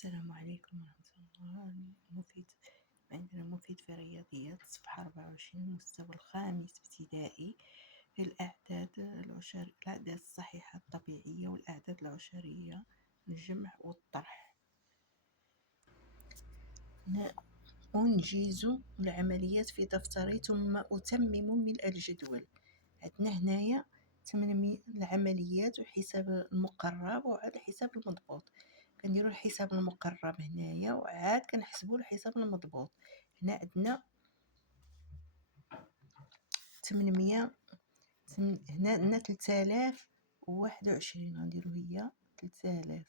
السلام عليكم ورحمة الله. عندنا مفيد في الرياضيات صفحة 24 المستوى الخامس ابتدائي. الأعداد الصحيحة الطبيعية والأعداد العشرية، الجمع والطرح. أنجز العمليات في دفتري ثم أتمم من الجدول. عندنا هنايا 8 العمليات وحساب المقرب وعاد الحساب المضبوط. كنديرو الحساب المقرب هنايا وعاد كنحسبوا الحساب المضبوط. هنا عندنا 800. هنا عندنا 3021. غنديرو هي 3000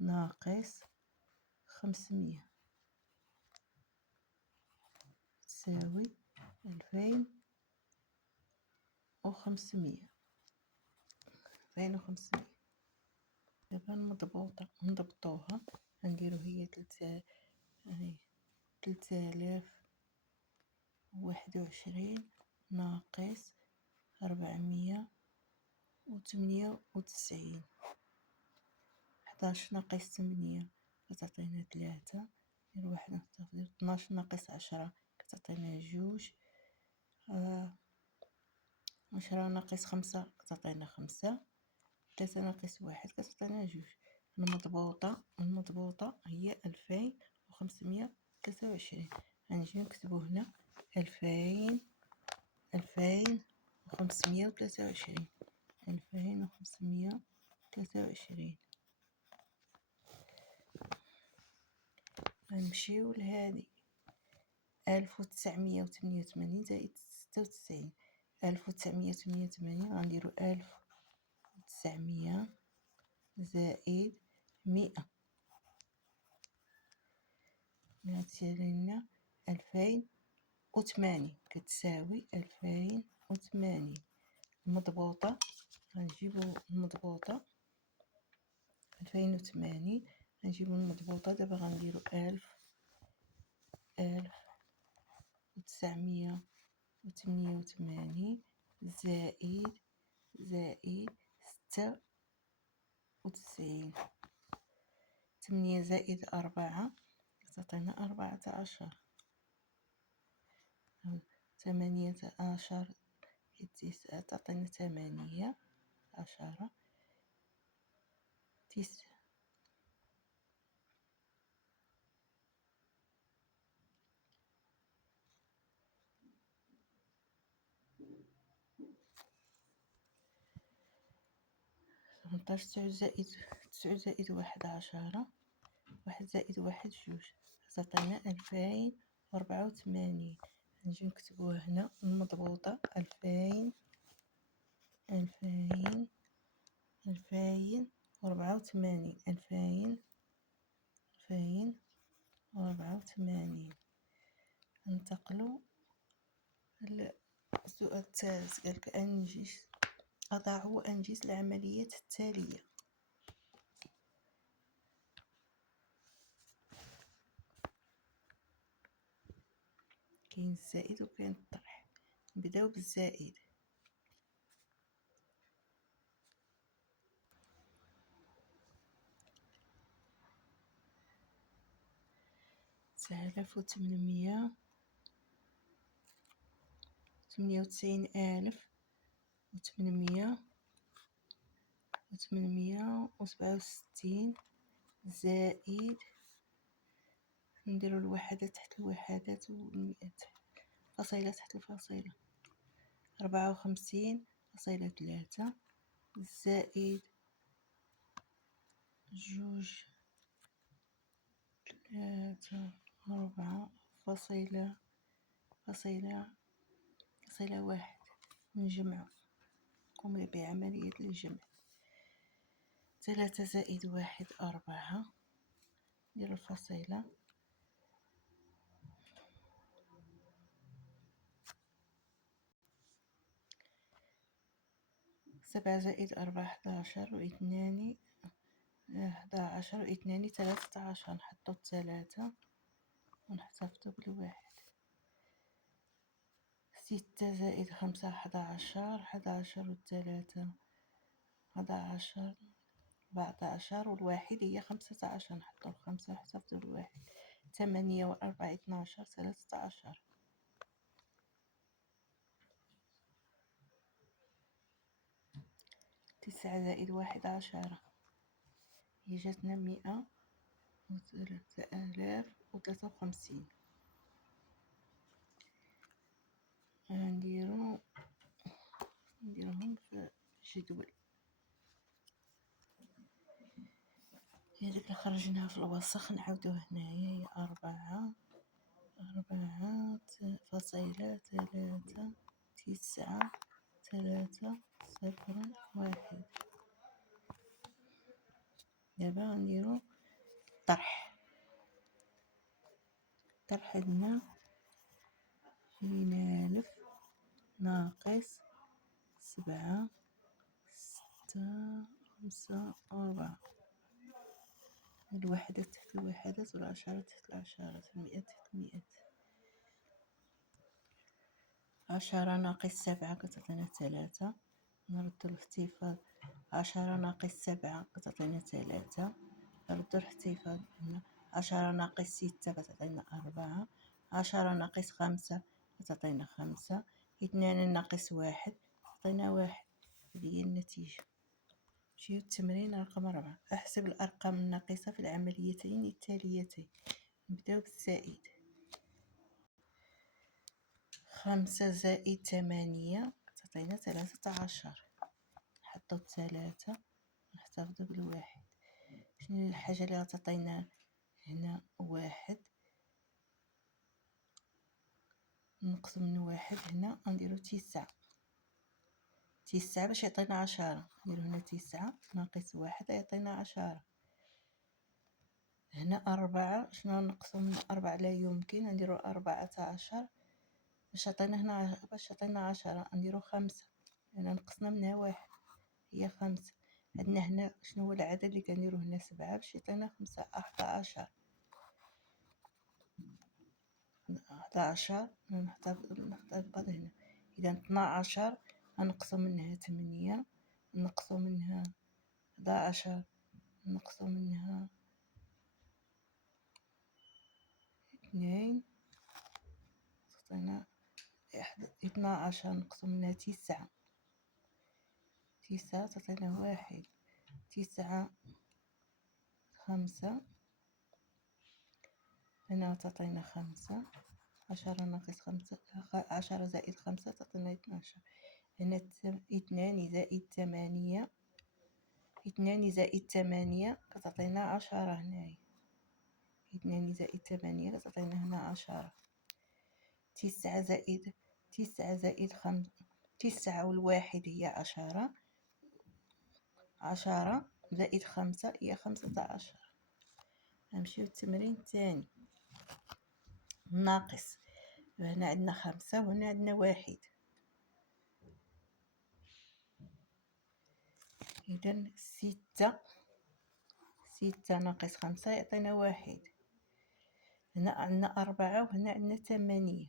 ناقص 500 تساوي 2500. دابا نضبطوها. غنديرو هي 3021 ناقص 498. 11 ناقص 8 كتعطينا 3. ندير واحد نصفر. 12 ناقص 10 كتعطينا 2. 10 ناقص 5 كتعطينا 5. 3 ناقص 1 كتعطينا 2. المضبوطة هي 2523. غنجيو نكتبو هنا 2523. غنمشيو لهادي 1988 زائد 96. 1988 غنديرو 1900 زائد 100 غتسالي لنا 2080 كتساوي 2080. المضبوطة غنجيبو المضبوطة 2080. غنجيبو المضبوطة دابا غنديرو 1988 زائد 96. 8 زائد 4 كتعطينا 14. 18 9 تعطينا 8. 10 9. تسعة زائد 1 10. 1 زائد 1 2 تعطينا 2084. نجي نكتبوها هنا المضبوطة 2084. 2084. ننتقلوا للسؤال الثالث. قالك أضع وأنجز العمليات التالية. كاين الزائد وكاين الطرح. نبداو بالزائد. 9800 98,867 زائد. نديرو الوحدات تحت الوحدات والمئات، فاصلة تحت الفاصلة. 54.3 زائد 2.3.4.1. نجمعو، نقوم بعملية الجمع. 3 زائد 1 4. ندير الفاصلة. 7 زائد 4 11 و2 11 و2 13. نحطو 3 ونحتفظو بالواحد. 6 زائد 5 11. 11 و3 11 14 والواحد هي 15. نحطو 5 حتى في الواحد. 8 و4 12 13. 9 زائد 1 10. هي جاتنا 103,053. نديروهم في الجدول. هي ديك اللي خرجناها في الوسخ نعاودوها هنايا. هي 4,3,9,3,0,1. دابا غنديرو الطرح. عندنا 20,000 ناقص 7 6 5 4. الوحدات تحت الوحدات والعشرات تحت العشرات. المئات تحت المئات. 10 ناقص 7 كتعطينا 3. نردو الاحتفاظ. 10 ناقص 7 كتعطينا 3. نردو الاحتفاظ هنا. 10 ناقص 6 كتعطينا 4. 10 ناقص 5 كتعطينا 5. 2 ناقص 1 كتعطينا 1. هذه هي النتيجة. نمشيو للتمرين رقم 4. احسب الأرقام الناقصة في العمليتين التاليتين. نبداو بالزائد. 5 زائد 8 كتعطينا 13. نحطو 3 ونحتفظو بالواحد. شنو هي الحاجة اللي غتعطينا هنا 1؟ نقص من 1 هنا غنديرو 9. باش يعطينا 10 نديرو هنا 9 ناقص 1 يعطينا 10. هنا 4. شنو نقصو من 4؟ لا يمكن. نديرو 14 باش يعطينا هنا 10. نديرو 5 هنا نقصنا منها 1 هي 5. عندنا هنا شنو هو العدد اللي كنديرو هنا 7 باش يعطينا 5. 11. نحتفظ هنا. اذا 12 نقصو منها 8 نقصو منها 11 نقصو منها 2 تعطينا 12 نقصو منها 9 تعطينا 1. 9 5 هنا تعطينا 5. 10 ناقص 5 10 زائد 5 تعطينا 12. هنا 2 زائد 8 كتعطينا 10. هنايا 2 زائد 8 كتعطينا هنا 10. 9 زائد 5 9 والواحد هي 10. 10 زائد 5 هي 15. نمشيو للتمرين الثاني. ناقص. هنا عندنا 5 وهنا عندنا 1. إذن 6 ناقص 5 يعطينا 1. هنا عندنا 4 وهنا عندنا 8.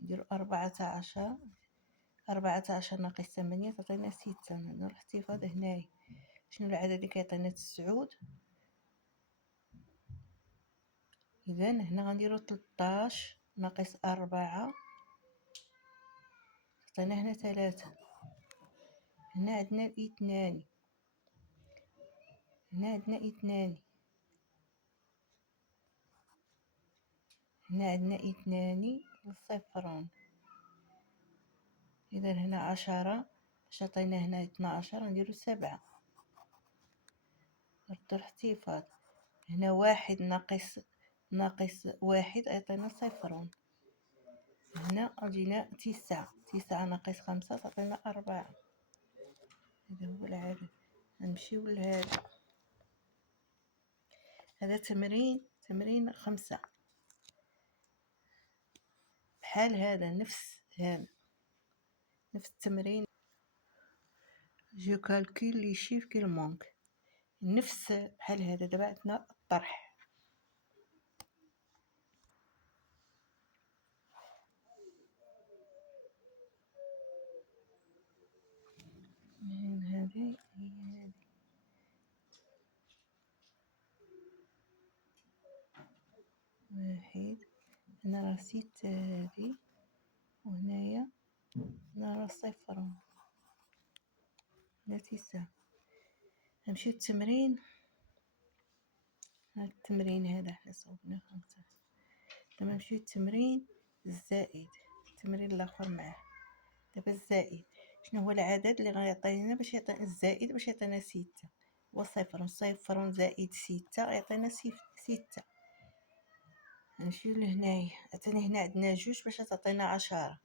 نديرو 14 ناقص 8 تعطينا 6. نديرو الاحتفاظ هنايا. شنو العدد اللي كيعطينا 9؟ إذا هنا غنديرو 13 ناقص 4 تعطينا هنا 3. هنا عندنا 2. هنا عندنا 2. هنا عندنا 2 وصفران. إذا هنا 10 باش عطينا هنا 12 نديرو 7. نردو الاحتفاظ. هنا 1 ناقص 1 يعطينا 0. هنا جينا 9 ناقص 5 تعطينا 4. هذا هو العدد. نمشيو لهذا. هذا تمرين 5 بحال هذا. نفس التمرين. جو كالكول لي شيف كي مونك. نفس بحال هذا. دابا عندنا الطرح. هذه هي هذه. واحد. هنا راه ستة هادي، وهنايا هنا راه صفر، هنا تسعة. نمشيو التمرين. هاد التمرين هذا حنا صوبنا 5. دابا نمشيو التمرين الزائد، التمرين الاخر معاه. دابا الزائد، شنو هو العدد اللي غيعطينا باش يعطينا الزائد باش يعطينا 6؟ هو صفر. صفر زائد 6 يعطينا 6. نمشيو لهنايا، عطيني هنا عندنا 2 باش تعطينا 10.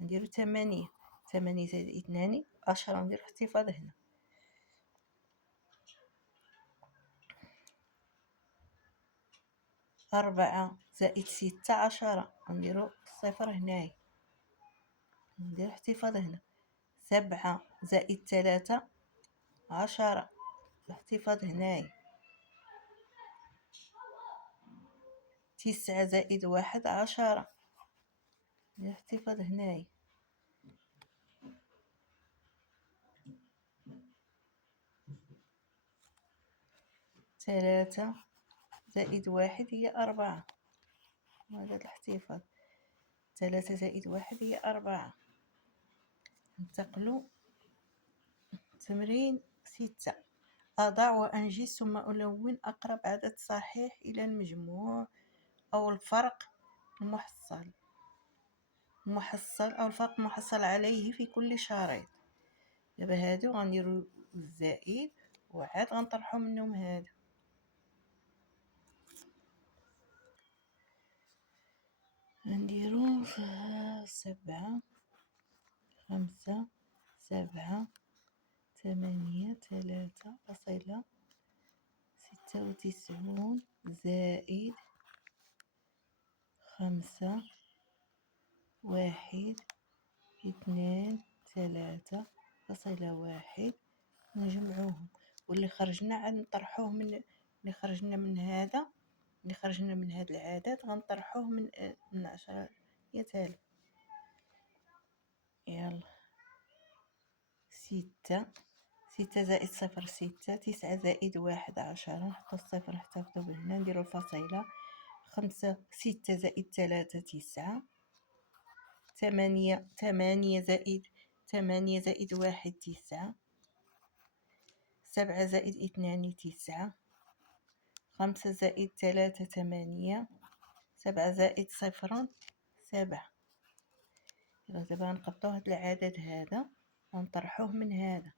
نديرو 8. 8 زائد 2 10. نديرو احتفاظ هنا. 4 زائد 6 10. نديرو الصفر هنايا، ندير احتفاظ هنا. 7 زائد 3 10. احتفاظ هنايا. 9 زائد 1 10. ندير احتفاظ هنايا. 3 زائد 1 هي 4. وهذا الاحتفاظ. 3 زائد 1 هي 4. ننتقلوا تمرين 6. أضع وأنجز ثم ألون أقرب عدد صحيح إلى المجموع أو الفرق المحصل أو الفرق المحصل عليه في كل شريط. دابا هادو غنديرو الزائد وعاد غنطرحو منهم هادو. غنديرو 7 5 7 8 3.96 زائد 5 1 2 3.1. نجمعوهم، واللي خرجنا عاد نطرحوه من اللي خرجنا من هذا، اللي خرجنا من هذا العدد غنطرحوه من 10 يتالي. يلا 6 زائد 0 6. 9 زائد 1 10. نحطو الصفر نحتفظو به هنا. نديرو الفاصلة. 6 زائد 3 9. 8 زائد 1 9. 7 زائد 2 9. 5 زائد 3 8. 7 زائد 0 7. دابا غنقطعو هاد العدد هذا ونطرحوه من هذا.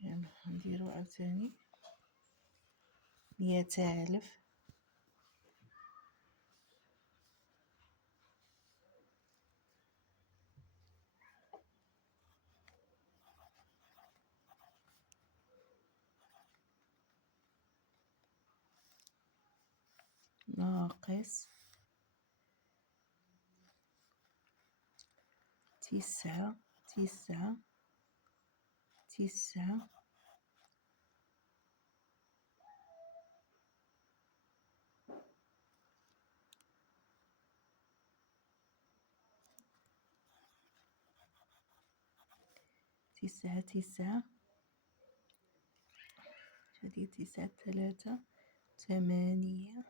يعني نديرو عاوتاني 100,000 ناقص 9 9 9 9 9. هادي 9 3 8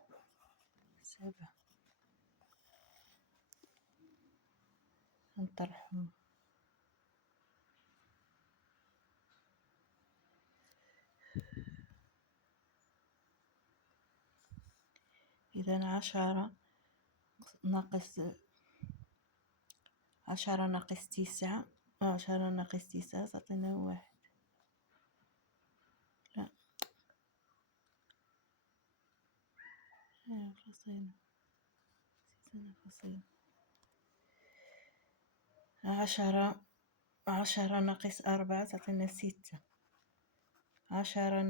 7. نطرحو إذا 10 ناقص 10 ناقص 9. 10 ناقص 9 تعطينا 1. لا فصيلة. 10 ناقص 4 تعطينا 6. 10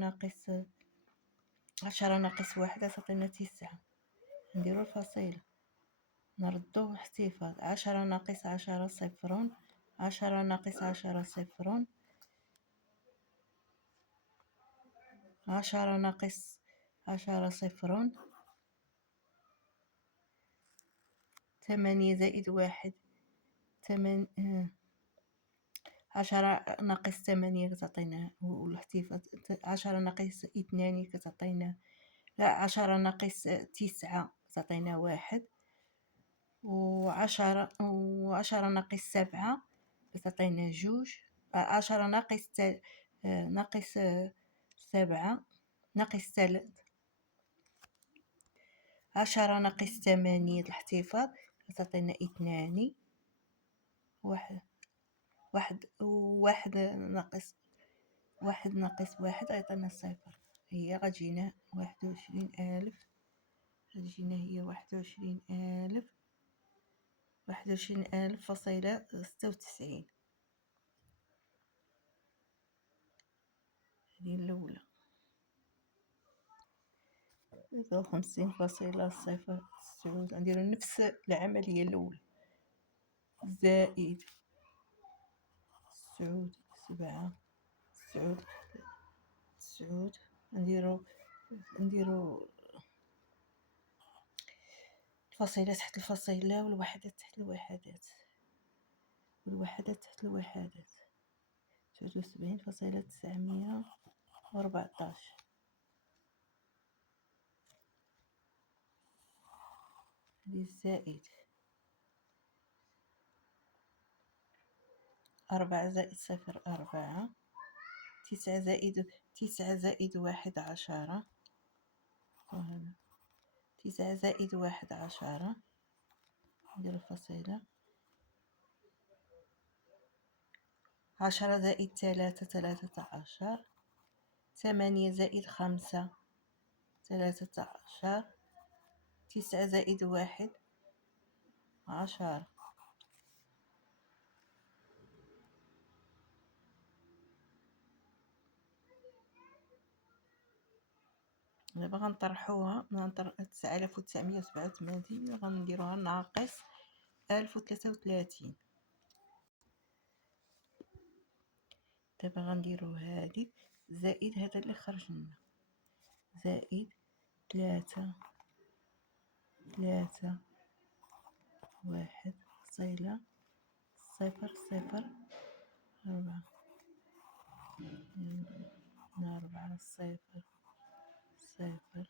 ناقص 1 تعطينا 9. نديرو الفصيلة نردوه احتفاظ. 10 ناقص 10 صفر. 10 ناقص 10 صفر. 10 ناقص 10 صفر. 8 زائد 1 8. 10 ناقص 8 كتعطينا والاحتفاظ. 10 ناقص 2 كتعطينا 10 ناقص 9 تعطينا 1، و10 ناقص 7 تعطينا 2، 10 ناقص 7 ناقص 3، 10 ناقص 8 الاحتفاظ تعطينا 2، واحد ناقص 1 يعطينا 0. هي غتجينا 21,000، غتجينا هي 21,000 فاصلة 96. هذه الأولى. 53,09 نديرو نفس العملية الأولى، زائد 7 9 نديرو الفاصلة تحت الفاصلة والوحدات تحت الوحدات، تحت الوحدات. 79,914 هذه زائد 4 زائد 0 4، 9 زائد 1 10، 9 زائد 1 10، ندير الفاصلة. 10 زائد 3 13، 8 زائد 5 13، 9 زائد 1 10. دابا غنطرحوها من 9987 غنديروها ناقص 1033. دابا غنديرو هادي زائد هذا اللي خرج لنا، زائد 3 1 فاصلة 0 4 4 0 0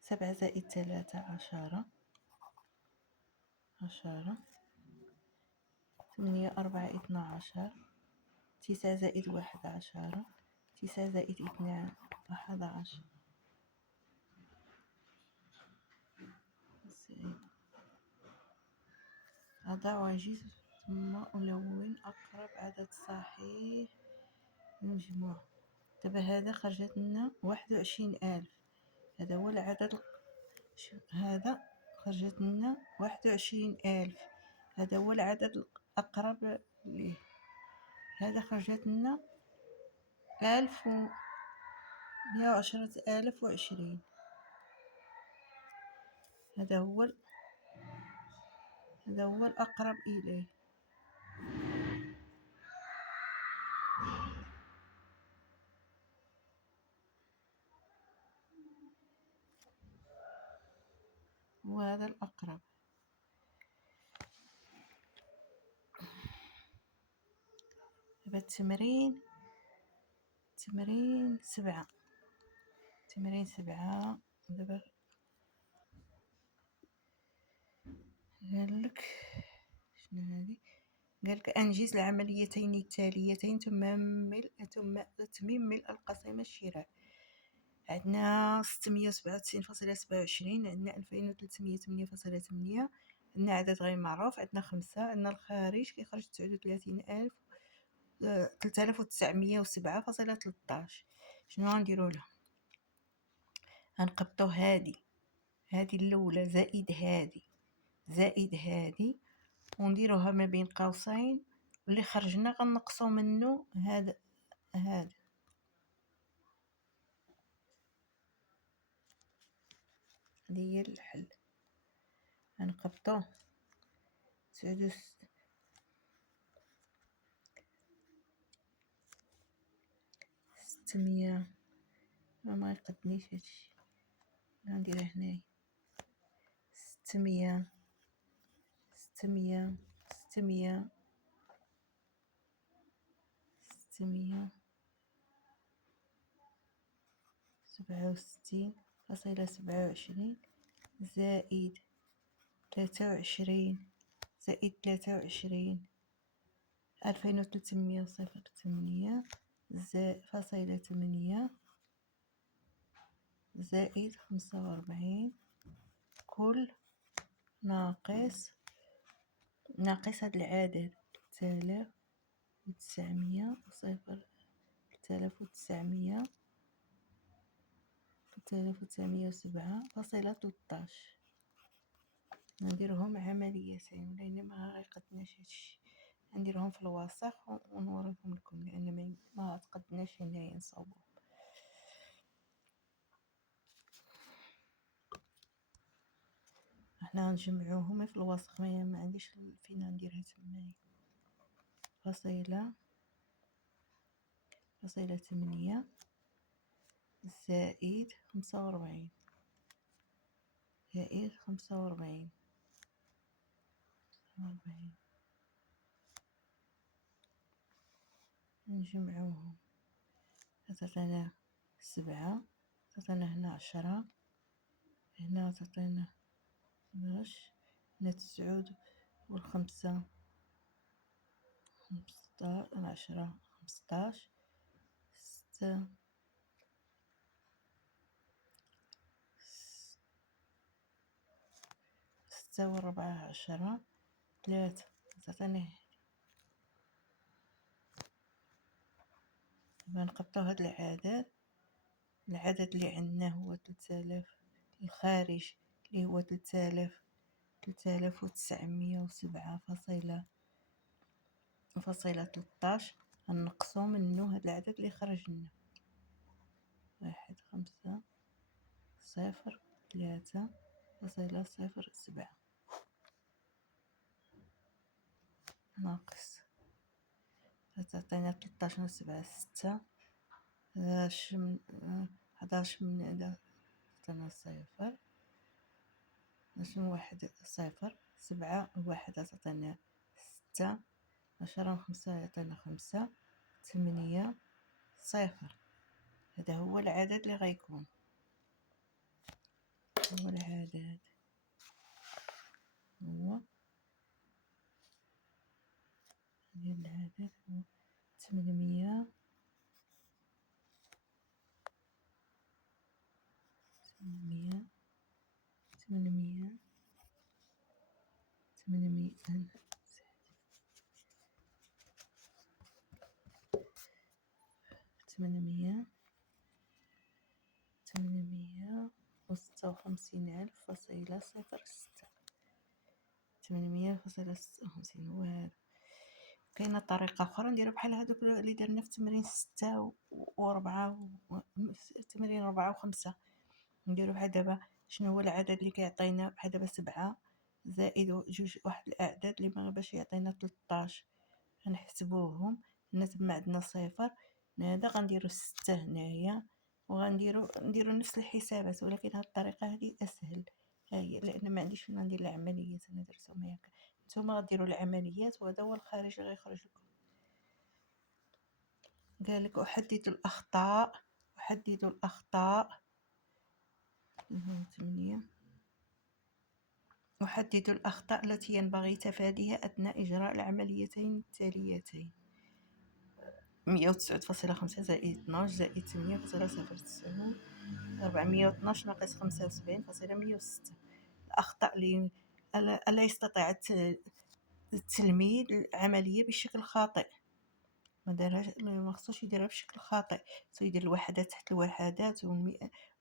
7 زائد 3 10، 8 4 12، 9 زائد 1 10، 9 زائد 2 11. هذا واجب ثم ألون أقرب عدد صحيح للمجموع. دابا هذا خرجت لنا 21,000، هذا هو العدد. هذا خرجت لنا 21,000، هذا هو العدد الأقرب ليه. هذا خرجت لنا 1020. هذا هو الأقرب إليه. وهذا الأقرب. دابا تمرين 7. دابا قالك شنو هادي، قالك أنجز العمليتين التاليتين ثم تمم ملء القصيمة الشراء. عندنا 697.27، عندنا 2308.8، عندنا عدد غير معروف، عندنا 5، عندنا الخارج كيخرج 39,907.13. شنو غنديرو له؟ غنقبطو هادي الأولى زائد هادي ونديروها ما بين قوسين، واللي خرجنا غنقصو منه هذا. هذا هي الحل. غنقبطو 600. ما يقدنيش هادشي، غنديرها هنايا 600 600 600 667.27 زائد 23 زائد 23 2300.8 فاصلة 8 زائد 45 كل ناقص هاد العدد 3900 صفر 3907.13. نديرهم عمليتين لان ما غيقدناش هادشي، نديرهم في الوسط ونوريهم لكم لان ما غتقدناش هنايا نصاوبو. احنا غنجمعوهم في الوسط، ما عنديش فين نديرها تمايا. فاصلة 8 زائد 45 نجمعوهم. تعطينا 7، تعطينا هنا 10، هنا تعطينا 12، هنا 9 والخمسة 15، 10 15، 6 و4 10، 3 تعطيني. دابا نقطعو هاد العدد اللي عندنا هو 3000 الخارج اللي هو 3907.13. غنقصو منه هاد العدد اللي خرج لنا 1503.07 ناقص تعطينا 13 ناقص 7 6، 11 من هذا تعطينا 0، 12 من واحد 0، 7 واحد تعطينا 6، 10 من 5 يعطينا 5، 8 0. هذا هو العدد اللي غيكون، هو العدد هو العدد هو 800 800 800 856,000.06. 800.56 هو هذا. كاينه طريقه اخرى نديرها بحال هذوك اللي درنا في تمرين 6 و4 تمرين 4 و5. نديرو بحال دابا شنو هو العدد اللي كيعطينا بحال دابا 7 زائد جوج واحد الاعداد اللي ما باش يعطينا 13. غنحسبوهم هنا تما عندنا صفر، هذا غنديرو 6 هنايا وغنديرو نفس الحسابات، ولكن هاد الطريقه هذه اسهل. هي لان ما عنديش فين ندير العمليات، انا درتهم هكا. نتوما غديروا العمليات وهذا هو الخارج اللي غيخرج لكم. قال لك احدد الاخطاء 8. أحدد الأخطاء التي ينبغي تفاديها أثناء إجراء العمليتين التاليتين. 109.5 زائد 12 زائد 8.09 412 ناقص 75.106. الأخطاء اللي ألا يستطيع التلميذ العملية بشكل خاطئ. ما خصوش يديرها بشكل خاطئ، خصو يدير الوحدات تحت الوحدات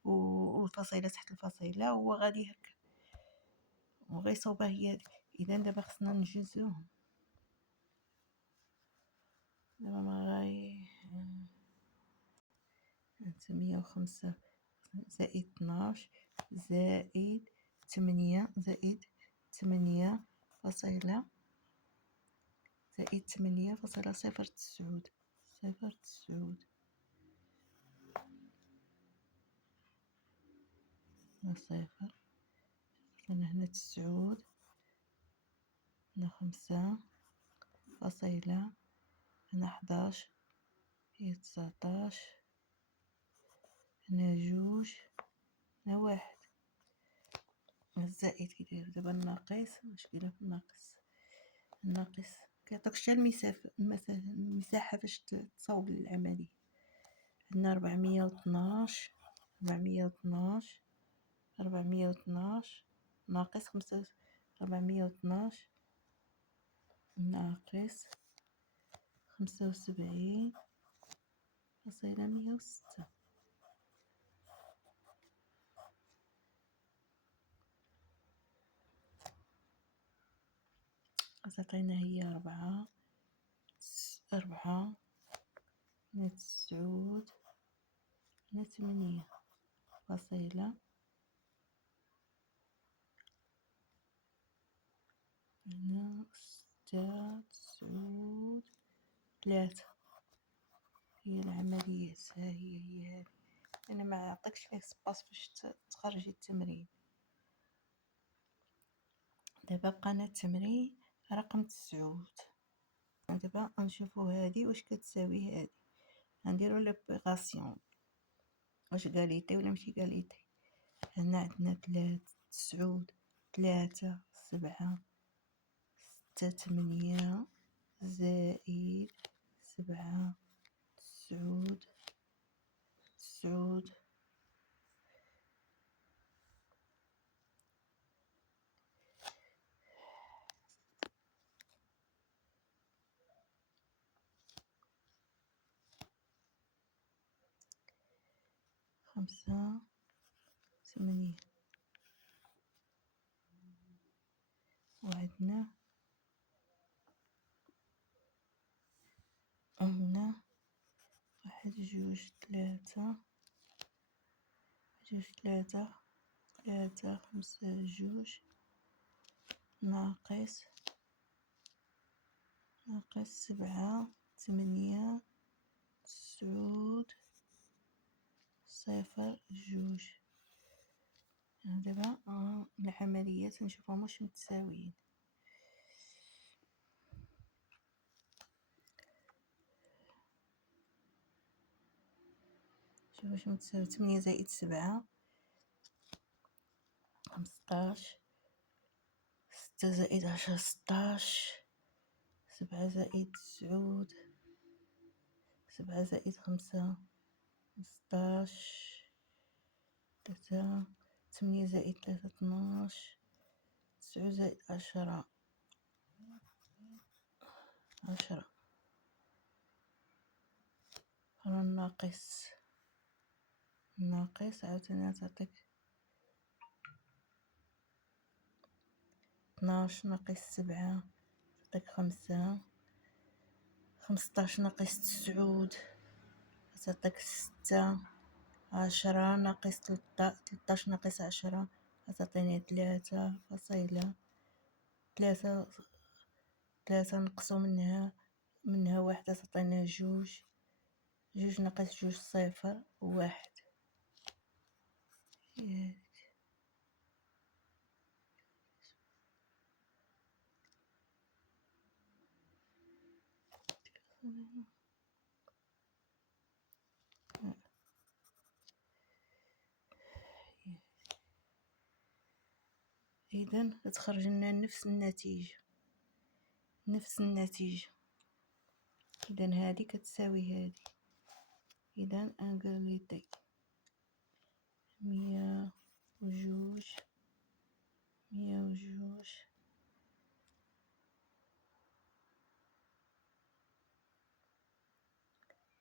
والفصيلة تحت الفصيلة، هو غادي هكا وغيصوبها هي هادي. اذا دابا خصنا نجزوهم. دابا ما غاي 105 زائد 12 زائد 8 زائد 8 فاصلة زائد 8.09 صفر. أنا هنا 9 هنا 5 فاصلة، هنا 11، هي 19، هنا 2، هنا 1. الزائد كيدير دابا الناقص. واش كاين في الناقص؟ الناقص كيعطيك حتى المساحة فاش تصاوب العملية. عندنا 412 ناقص 412 ناقص 75.106. تعطينا هي 4 هنا 9 هنا 8 فاصلة، هنا 6 9 3. هي العملية هي هذه. أنا ما عطيكش فيه سباس باش تخرجي التمرين. دابا بقانا التمرين رقم 9. دابا غنشوفو هادي واش كتساوي هادي. غنديرو لوبيغاسيون واش كاليتي ولا ماشي كاليتي. هنا عندنا 9 3 7 6 8 زائد 7 9 9. 5 8. وعندنا هنا 1 2 3 3 3 5 2 ناقص 7 8 9 0 2. دابا العمليات نشوفهم واش متساويين. شوف واش متساوي. 8 زائد 7 15، 6 زائد 10 16، 7 زائد 9 7 زائد 5 15، 8 زائد 3 12، 9 زائد 10 10. الناقص عاوتاني تعطيك 12 ناقص 7 تعطيك 5. 15 ناقص 9 تعطيك 6. 10 ناقص 13 ناقص 10 تعطيني 3 فاصلة. 3 نقصو منها 1 تعطينا 2. 2 ناقص 2 0 1. إذن تخرج لنا نفس النتيجة. إذن هذه كتساوي هذه. إذن أنغاليتي 102 102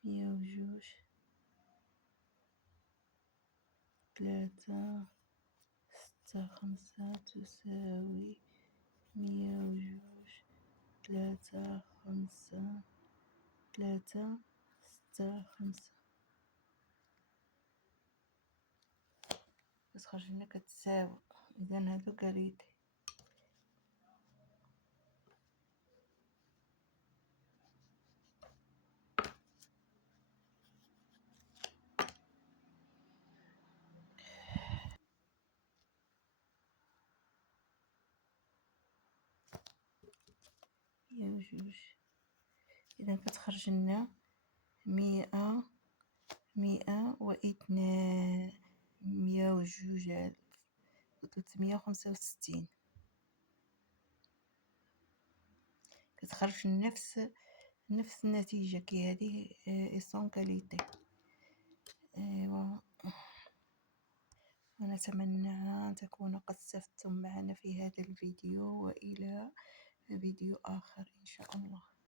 102 3 6 5 تساوي 102 3 5 3 6 5. كتخرج لنا كتساوي. إذن هادو كاليتي. 102. إذا كتخرج لنا 100، 102، 102,365. كتخرج نفس النتيجة كي هذه إيسون كاليتي. ايوا، ونتمنى أن تكونوا قد استفدتم معنا في هذا الفيديو، وإلى فيديو آخر إن شاء الله.